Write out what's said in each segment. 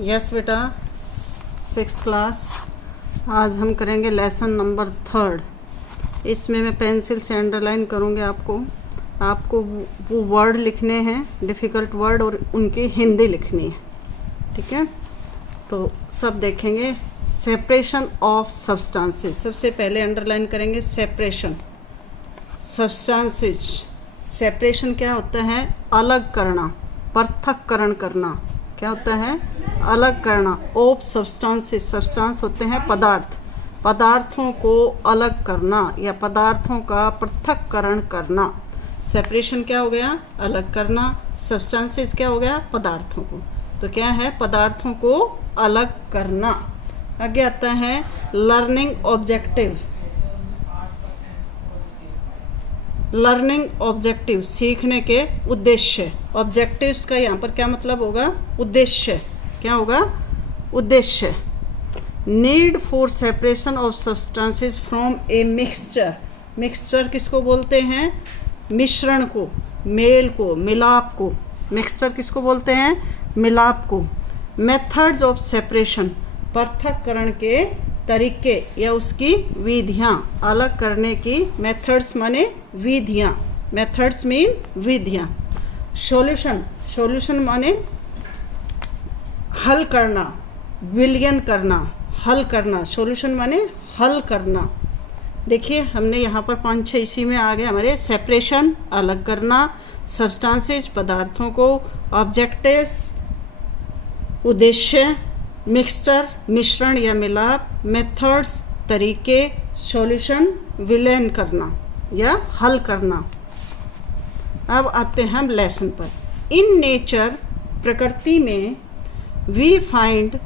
Yes बेटा, 6th class. आज हम करेंगे लेसन नंबर 3। इसमें मैं पेंसिल से अंडरलाइन करूँगी। आपको वो वर्ड लिखने हैं, डिफ़िकल्ट वर्ड, और उनकी हिंदी लिखनी है। ठीक है, तो सब देखेंगे। सेपरेशन ऑफ सब्सटेंसेस, सबसे पहले अंडरलाइन करेंगे सेपरेशन। सब्सटेंसेस, सेपरेशन क्या होता है? अलग करना, पृथक्करण करना। क्या होता है? अलग करना। ऑफ सब्सटेंसेस, सब्सटेंस होते हैं पदार्थ, पदार्थों को अलग करना या पदार्थों का पृथक्करण करना। सेपरेशन क्या हो गया? अलग करना। सब्सटेंसेस क्या हो गया? पदार्थों को। तो क्या है? पदार्थों को अलग करना। आगे आता है लर्निंग ऑब्जेक्टिव। लर्निंग ऑब्जेक्टिव, सीखने के उद्देश्य। ऑब्जेक्टिव्स का यहाँ पर क्या मतलब होगा? उद्देश्य। क्या होगा? उद्देश्य। Need for separation of substances from a mixture. Mixture किसको बोलते हैं? मिश्रण को, मेल को, मिलाप को। मिक्सचर किसको बोलते हैं? मिलाप को। मेथड्स ऑफ सेपरेशन, पृथक्करण के तरीके या उसकी विधियाँ, अलग करने की। मेथड्स माने विधियाँ, मेथड्स मीन विधियाँ। सॉल्यूशन, सॉल्यूशन माने हल करना, विलयन करना, हल करना। सॉल्यूशन माने हल करना। देखिए हमने यहाँ पर 5-6 इसी में आ गए हमारे। सेपरेशन, अलग करना। सब्सटेंसेस, पदार्थों को। ऑब्जेक्टिव्स, उद्देश्य। मिक्सचर, मिश्रण या मिलाप। मेथड्स, तरीके। सॉल्यूशन, विलयन करना या हल करना। अब आते हैं हम लेसन पर। इन नेचर, प्रकृति में, वी फाइंड,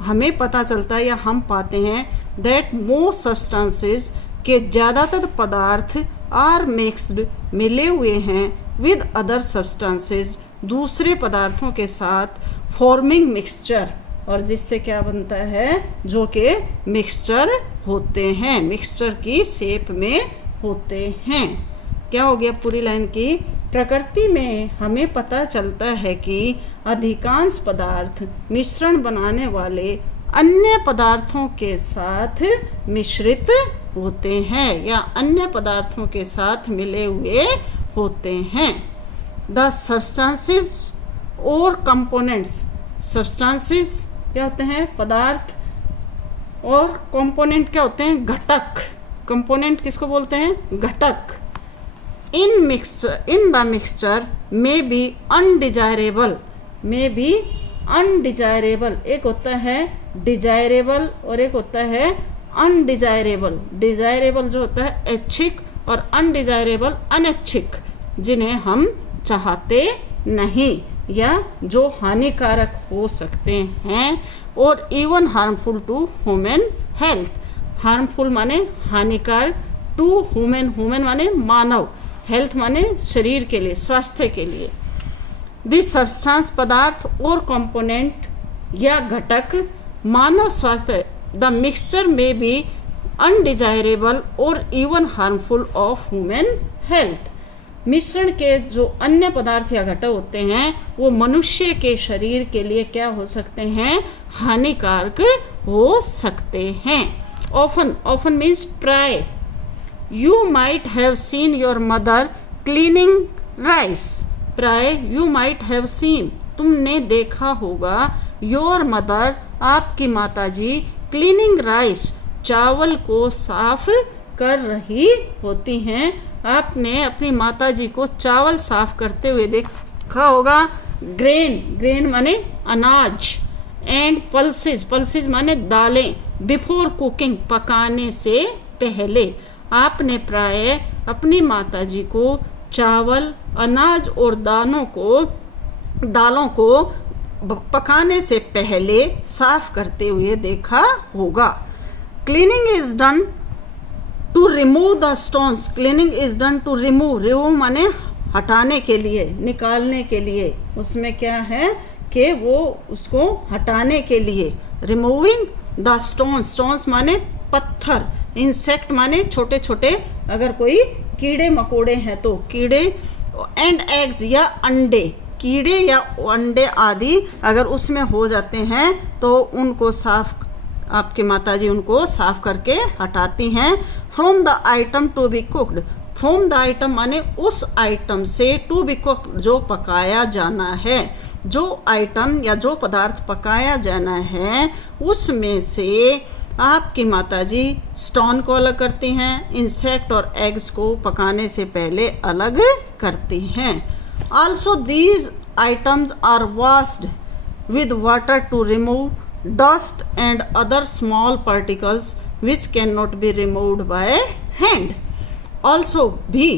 हमें पता चलता है या हम पाते हैं, दैट मोस्ट सब्सटेंसेस, के ज़्यादातर पदार्थ, आर मिक्स्ड, मिले हुए हैं, विद अदर सब्सटेंसेस, दूसरे पदार्थों के साथ, फॉर्मिंग मिक्सचर, और जिससे क्या बनता है? जो कि मिक्सचर होते हैं, मिक्सचर की शेप में होते हैं। क्या हो गया पूरी लाइन की? प्रकृति में हमें पता चलता है कि अधिकांश पदार्थ मिश्रण बनाने वाले अन्य पदार्थों के साथ मिश्रित होते हैं या अन्य पदार्थों के साथ मिले हुए होते हैं। द सब्सटेंसेस और कंपोनेंट्स, सब्सटेंसेस क्या होते हैं? पदार्थ, और कंपोनेंट क्या होते हैं? घटक। कंपोनेंट किसको बोलते हैं? घटक। इन द मिक्सचर में बी अनडिजायरेबल, में बी अनडिजायरेबल। एक होता है डिजायरेबल और एक होता है अनडिजायरेबल। डिजायरेबल जो होता है ऐच्छिक, और अनडिजायरेबल अनैच्छिक, जिन्हें हम चाहते नहीं या जो हानिकारक हो सकते हैं, और even harmful to human health. Harmful माने हानिकारक, टू ह्यूमन, ह्यूमन माने मानव, हेल्थ माने शरीर के लिए, स्वास्थ्य के लिए। दिस सब्सटेंस, पदार्थ और कंपोनेंट या घटक, मानव स्वास्थ्य, द मिक्सचर में बी अनडिजायरेबल और even harmful of human health. मिश्रण के जो अन्य पदार्थ या घटक होते हैं वो मनुष्य के शरीर के लिए क्या हो सकते हैं? हानिकारक हो सकते हैं। ऑफन, ऑफन मीन्स प्राय। You might have seen your mother cleaning rice. प्राय, यू माइट हैव सीन, तुमने देखा होगा, योर मदर, आपकी माताजी, क्लीनिंग राइस, चावल को साफ कर रही होती हैं। आपने अपनी माताजी को चावल साफ करते हुए देखा होगा। ग्रेन, ग्रेन माने अनाज। एंड पल्सेस, पल्सेस माने दालें। बिफोर कुकिंग, पकाने से पहले। आपने प्राय अपनी माताजी को चावल, अनाज और दालों को पकाने से पहले साफ करते हुए देखा होगा। Cleaning is done to remove the stones. Cleaning is done to remove, remove माने हटाने के लिए, निकालने के लिए। उसमें क्या है कि वो उसको हटाने के लिए। रिमूविंग द स्टोन्स, स्टोन्स माने पत्थर। इंसेक्ट माने छोटे छोटे, अगर कोई कीड़े मकोड़े हैं तो कीड़े। एंड एग्स या अंडे, कीड़े या अंडे आदि अगर उसमें हो जाते हैं तो उनको साफ, आपकी माताजी उनको साफ करके हटाती हैं। From the item to be cooked, from the item माने उस आइटम से, टू बी कुक्ड जो पकाया जाना है, जो आइटम या जो पदार्थ पकाया जाना है उसमें से आपकी माताजी स्टोन को अलग करती हैं, इंसेक्ट और एग्स को पकाने से पहले अलग करती हैं। Also these items are washed with water to remove dust and other small particles which can not be removed by hand. Also भी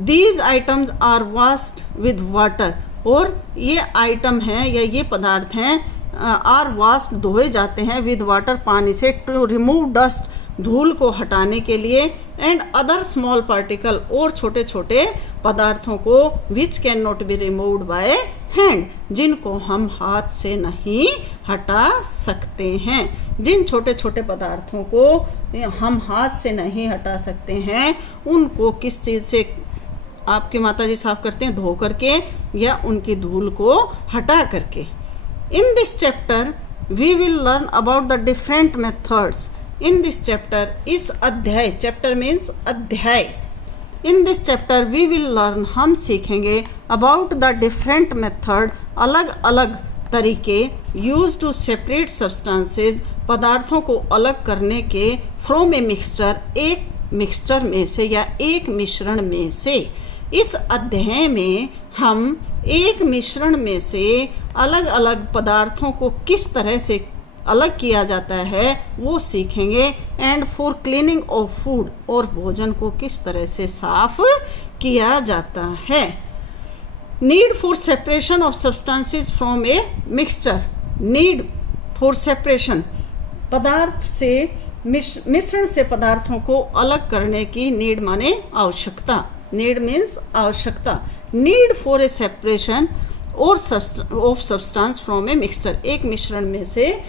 these items are washed with water, और ये आइटम हैं या ये पदार्थ हैं आर वॉश्ड धोए जाते हैं विद वाटर पानी से, टू रिमूव डस्ट धूल को हटाने के लिए, एंड अदर स्मॉल पार्टिकल और छोटे छोटे पदार्थों को विच can not be removed by hand जिनको हम हाथ से नहीं हटा सकते हैं। जिन छोटे छोटे पदार्थों को हम हाथ से नहीं हटा सकते हैं उनको किस चीज़ से आपकी माताजी साफ करते हैं? धो करके या उनकी धूल को हटा करके। In this chapter we will learn about the different methods. In this chapter, इस अध्याय, chapter means अध्याय, in this chapter we will learn, हम सीखेंगे about the different method, अलग अलग तरीके used to separate substances, पदार्थों को अलग करने के, from a mixture, एक मिक्सचर में से या एक मिश्रण में से। इस अध्याय में हम एक मिश्रण में से अलग अलग पदार्थों को किस तरह से अलग किया जाता है वो सीखेंगे। And for cleaning of food, और भोजन को किस तरह से साफ किया जाता है। Need for separation of substances from a mixture, need for separation, पदार्थ से मिश्रण से पदार्थों को अलग करने की नीड माने आवश्यकता, नीड मीन्स आवश्यकता। नीड फॉर ए सेपरेशन और of substance from a mixture, एक मिश्रण में से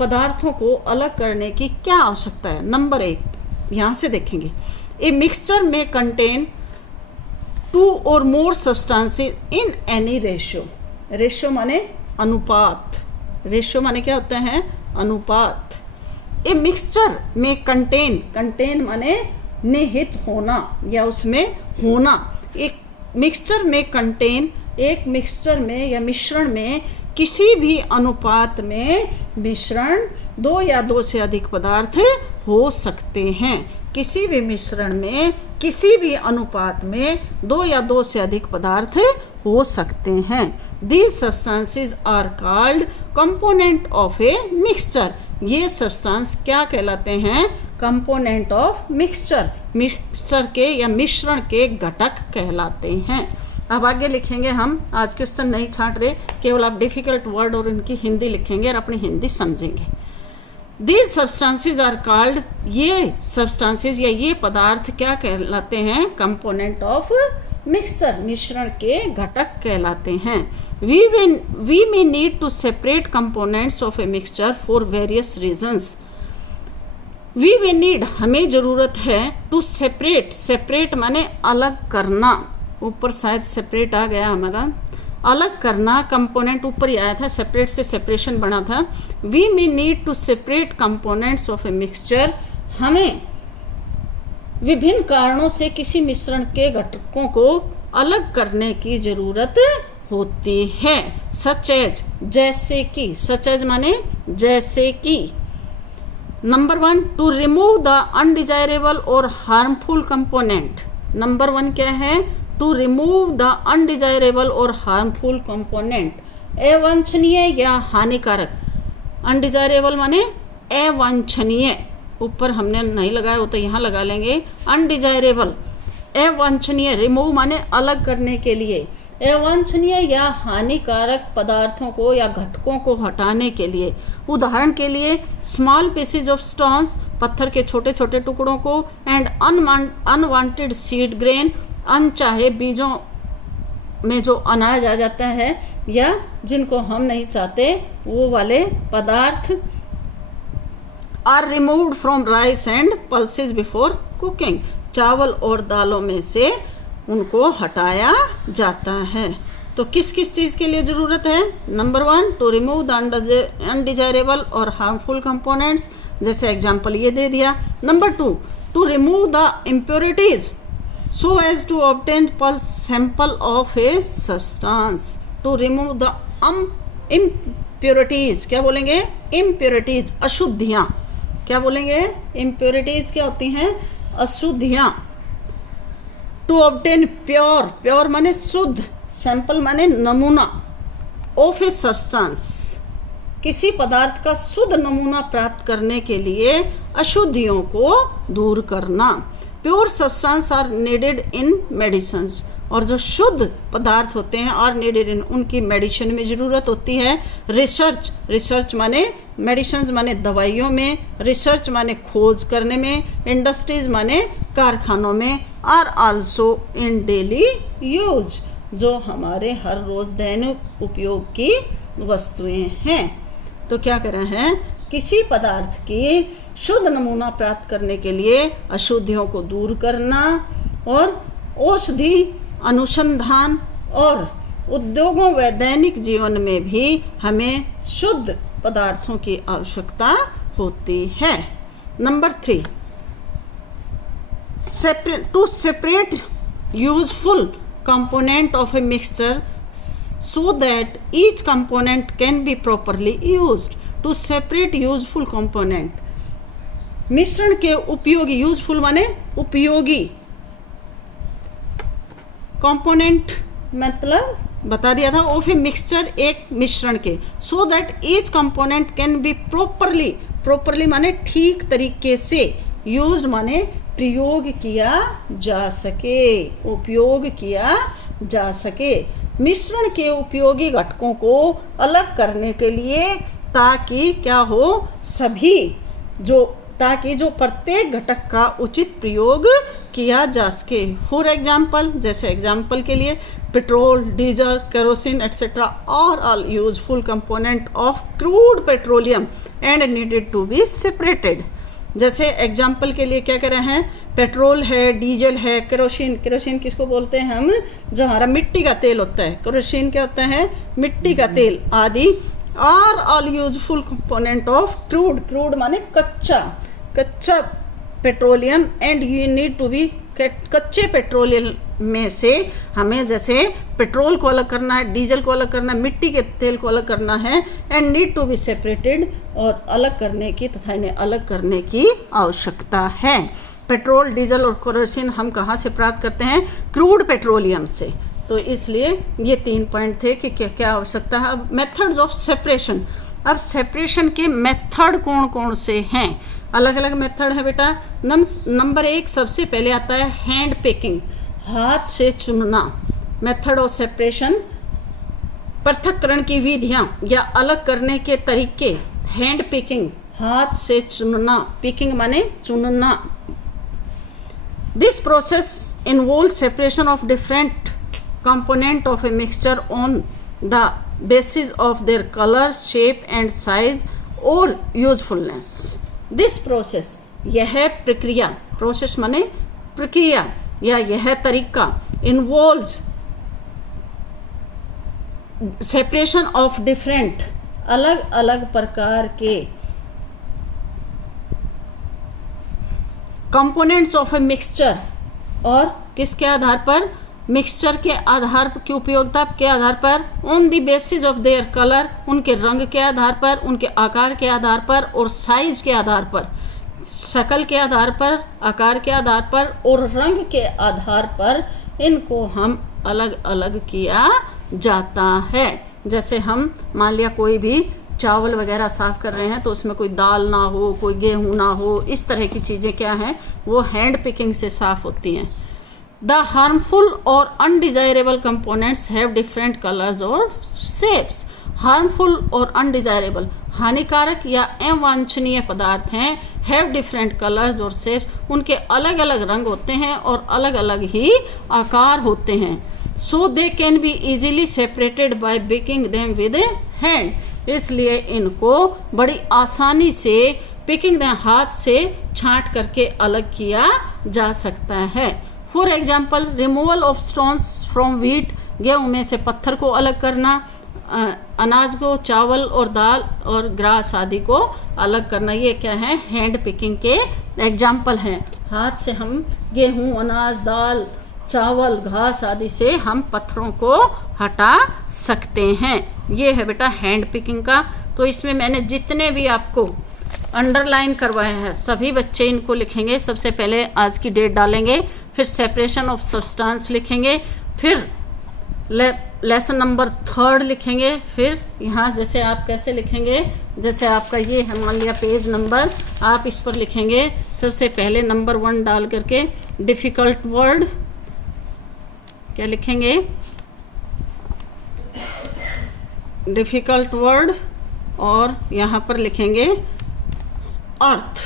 पदार्थों को अलग करने की क्या आवश्यकता है। नंबर 1 यहाँ से देखेंगे, ए मिक्सचर में कंटेन 2 और मोर substances in any ratio, ratio माने अनुपात, रेशियो माने क्या होता है? अनुपात। ए मिक्सचर में कंटेन, कंटेन माने निहित होना या उसमें होना। एक मिक्सचर में कंटेन, एक मिक्सचर में या मिश्रण में किसी भी अनुपात में मिश्रण 2 या 2 से अधिक पदार्थ हो सकते हैं। किसी भी मिश्रण में किसी भी अनुपात में 2 या 2 से अधिक पदार्थ हो सकते हैं। These substances are called component of a mixture, ये सब्सटेंस क्या कहलाते हैं? कंपोनेंट ऑफ मिक्सचर, मिक्सचर के या मिश्रण के घटक कहलाते हैं। अब आगे लिखेंगे हम, आज क्वेश्चन नहीं छांट रहे, केवल आप डिफिकल्ट वर्ड और इनकी हिंदी लिखेंगे और अपनी हिंदी समझेंगे। दीज सब्सटेंसेज आर कॉल्ड, ये सब्सटेंसेज या ये पदार्थ क्या कहलाते हैं? कंपोनेंट ऑफ मिक्सचर, मिश्रण के घटक कहलाते हैं। We may need to separate components of a mixture for various reasons. We may need, हमें ज़रूरत है, टू सेपरेट, सेपरेट माने अलग करना, ऊपर शायद सेपरेट आ गया हमारा, अलग करना, कंपोनेंट ऊपर ही आया था, सेपरेट से सेपरेशन बना था। We may need to separate components of a mixture, हमें विभिन्न कारणों से किसी मिश्रण के घटकों को अलग करने की ज़रूरत होती है। सच एज, जैसे कि, सच एज माने जैसे कि। Number 1, to remove the undesirable और हार्मफुल कंपोनेंट। नंबर 1 क्या है? टू रिमूव द अनडिजायरेबल और हार्मफुल कंपोनेंट, अवांछनीय या हानिकारक। अनडिजायरेबल माने अवांछनीय, ऊपर हमने नहीं लगाया हो तो यहाँ लगा लेंगे। अनडिजायरेबल अवांछनीय, रिमूव माने अलग करने के लिए, अवांछनीय या हानिकारक पदार्थों को या घटकों को हटाने के लिए। उदाहरण के लिए स्मॉल पीसेज ऑफ स्टोन्स, पत्थर के छोटे छोटे टुकड़ों को, एंड अनवांटेड सीड ग्रेन, अनचाहे बीजों में जो अनाज आ जाता है या जिनको हम नहीं चाहते वो वाले पदार्थ। Are removed from rice and pulses before cooking, चावल और दालों में से उनको हटाया जाता है। तो किस किस चीज़ के लिए ज़रूरत है? Number 1, to remove the undesirable और हार्मफुल कंपोनेंट्स, जैसे एग्जाम्पल ये दे दिया। Number 2, to remove the impurities so as to obtain pulse sample of a substance. To remove the impurities, क्या बोलेंगे? इम्प्योरिटीज़, अशुद्धियाँ। क्या बोलेंगे? इम्प्योरिटीज़ क्या होती हैं? अशुद्धियाँ। टू ऑब्टेन प्योर, प्योर माने शुद्ध, सैंपल माने नमूना, ऑफ ए सब्सटेंस, किसी पदार्थ का शुद्ध नमूना प्राप्त करने के लिए अशुद्धियों को दूर करना। Pure substance are needed in medicines, और जो शुद्ध पदार्थ होते हैं आर नीडेड इन, उनकी मेडिसिन में ज़रूरत होती है। रिसर्च, रिसर्च माने मेडिसिन्स माने दवाइयों में, रिसर्च माने खोज करने में, इंडस्ट्रीज माने कारखानों में, are also in daily use, जो हमारे हर रोज़ दैनिक उपयोग की वस्तुएं हैं। तो क्या कर रहे हैं? किसी पदार्थ की शुद्ध नमूना प्राप्त करने के लिए अशुद्धियों को दूर करना, और औषधि अनुसंधान और उद्योगों व दैनिक जीवन में भी हमें शुद्ध पदार्थों की आवश्यकता होती है। Number 3, to separate useful component of a mixture so that each component can be properly used. To separate useful component, मिश्रण के उपयोगी, यूजफुल माने उपयोगी, कंपोनेंट मतलब बता दिया था, ऑफ ए मिक्सचर, एक मिश्रण के, so that each component can be properly, properly माने ठीक तरीके से, यूज्ड माने प्रयोग किया जा सके, उपयोग किया जा सके, मिश्रण के उपयोगी घटकों को अलग करने के लिए, ताकि क्या हो, सभी ताकि जो प्रत्येक घटक का उचित प्रयोग किया जा सके। फॉर एग्जाम्पल, जैसे एग्जाम्पल के लिए petrol, diesel, kerosene etcetera are all useful component of crude petroleum and needed to be separated. जैसे एग्जाम्पल के लिए क्या कह रहे हैं? पेट्रोल है, डीजल है, केरोसिन, केरोसिन किसको बोलते हैं हम? जो हमारा मिट्टी का तेल होता है, केरोसिन क्या होता है? मिट्टी का तेल आदि। Are all useful component of crude, crude माने कच्चा, कच्चा petroleum and you need to be, कच्चे पेट्रोलियम में से हमें जैसे पेट्रोल को अलग करना है, डीजल को अलग करना है, मिट्टी के तेल को अलग करना है, and need to be separated, और अलग करने की तथा इन्हें अलग करने की आवश्यकता है। पेट्रोल, डीजल और केरोसिन हम कहाँ से प्राप्त करते हैं? क्रूड पेट्रोलियम से। तो इसलिए ये 3 पॉइंट थे कि क्या क्या आवश्यकता है। अब मेथड्स ऑफ सेपरेशन, अब सेपरेशन के मेथड कौन कौन से हैं? अलग अलग मेथड है बेटा। नंबर 1 सबसे पहले आता है हैंड पिकिंग, हाथ से चुनना। मेथड ऑफ सेपरेशन, पृथक्करण की विधियाँ या अलग करने के तरीके। हैंड पिकिंग, हाथ से चुनना, पिकिंग माने चुनना। This process involve separation of different component of a mixture on the basis of their colour, shape and size और यूजफुलनेस। दिस प्रोसेस, यह प्रक्रिया, प्रोसेस माने प्रक्रिया या यह तरीका, इन्वॉल्व्स सेपरेशन ऑफ डिफरेंट, अलग अलग प्रकार के कंपोनेंट्स ऑफ ए मिक्सचर, और किसके आधार पर? मिक्सचर के आधार की उपयोगिता के आधार पर, on the basis of their colour, उनके रंग के आधार पर, उनके आकार के आधार पर, और साइज के आधार पर, शक्ल के आधार पर, आकार के आधार पर और रंग के आधार पर इनको हम अलग अलग किया जाता है। जैसे हम मान लिया कोई भी चावल वगैरह साफ़ कर रहे हैं तो उसमें कोई दाल ना हो, कोई गेहूँ ना हो, इस तरह की चीज़ें क्या हैं, वो हैंड पिकिंग से साफ़ होती हैं। द हार्मफुल और undesirable components have different colours और शेप्स। हार्मफुल और अनडिजायरेबल, हानिकारक या अवांछनीय पदार्थ हैं, हैव डिफरेंट कलर्स और शेप्स, उनके अलग अलग रंग होते हैं और अलग अलग ही आकार होते हैं। So they can be easily separated by picking them with hand, इसलिए इनको बड़ी आसानी से पिकिंग देम, हाथ से छांट करके अलग किया जा सकता है। For example, removal of stones from wheat गेहूँ में से पत्थर को अलग करना, अनाज को, चावल और दाल और ग्रास आदि को अलग करना। ये क्या है, हैंड पिकिंग के एग्जाम्पल हैं। हाथ से हम गेहूँ, अनाज, दाल, चावल, घास आदि से हम पत्थरों को हटा सकते हैं। ये है बेटा हैंड पिकिंग का। तो इसमें मैंने जितने भी आपको अंडरलाइन करवाए हैं सभी बच्चे इनको लिखेंगे। सबसे पहले आज की डेट डालेंगे, फिर सेपरेशन ऑफ सब्सटेंस लिखेंगे, फिर लेसन नंबर 3 लिखेंगे। फिर यहाँ जैसे आप कैसे लिखेंगे, जैसे आपका ये है मान लिया पेज नंबर, आप इस पर लिखेंगे सबसे पहले नंबर 1 डाल करके डिफ़िकल्ट वर्ड, क्या लिखेंगे, डिफ़िकल्ट वर्ड, और यहाँ पर लिखेंगे अर्थ।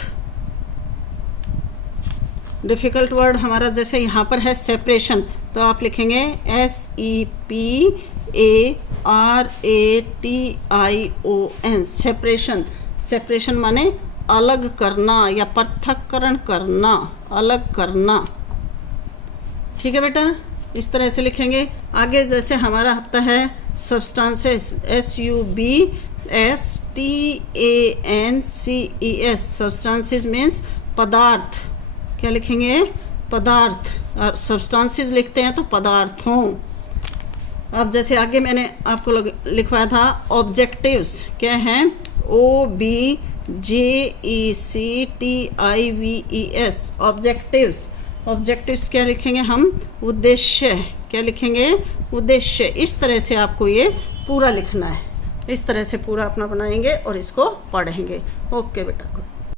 डिफ़िकल्ट वर्ड हमारा जैसे यहाँ पर है सेपरेशन, तो आप लिखेंगे SEPARATION, सेपरेशन। सेपरेशन माने अलग करना या पृथक्करण करना, अलग करना। ठीक है बेटा, इस तरह से लिखेंगे। आगे जैसे हमारा आता है सब्सटेंसेस, SUBSTANCES, सब्सटेंसेस मीन्स पदार्थ। क्या लिखेंगे, पदार्थ। और सब्सटेंसेस लिखते हैं तो पदार्थों। अब जैसे आगे मैंने आपको लिखवाया था ऑब्जेक्टिव्स, क्या हैं, OBJECTIVES, ऑब्जेक्टिव्स। ऑब्जेक्टिव्स क्या लिखेंगे हम, उद्देश्य। क्या लिखेंगे, उद्देश्य। इस तरह से आपको ये पूरा लिखना है। इस तरह से पूरा अपना बनाएंगे और इसको पढ़ेंगे। ओके बेटा।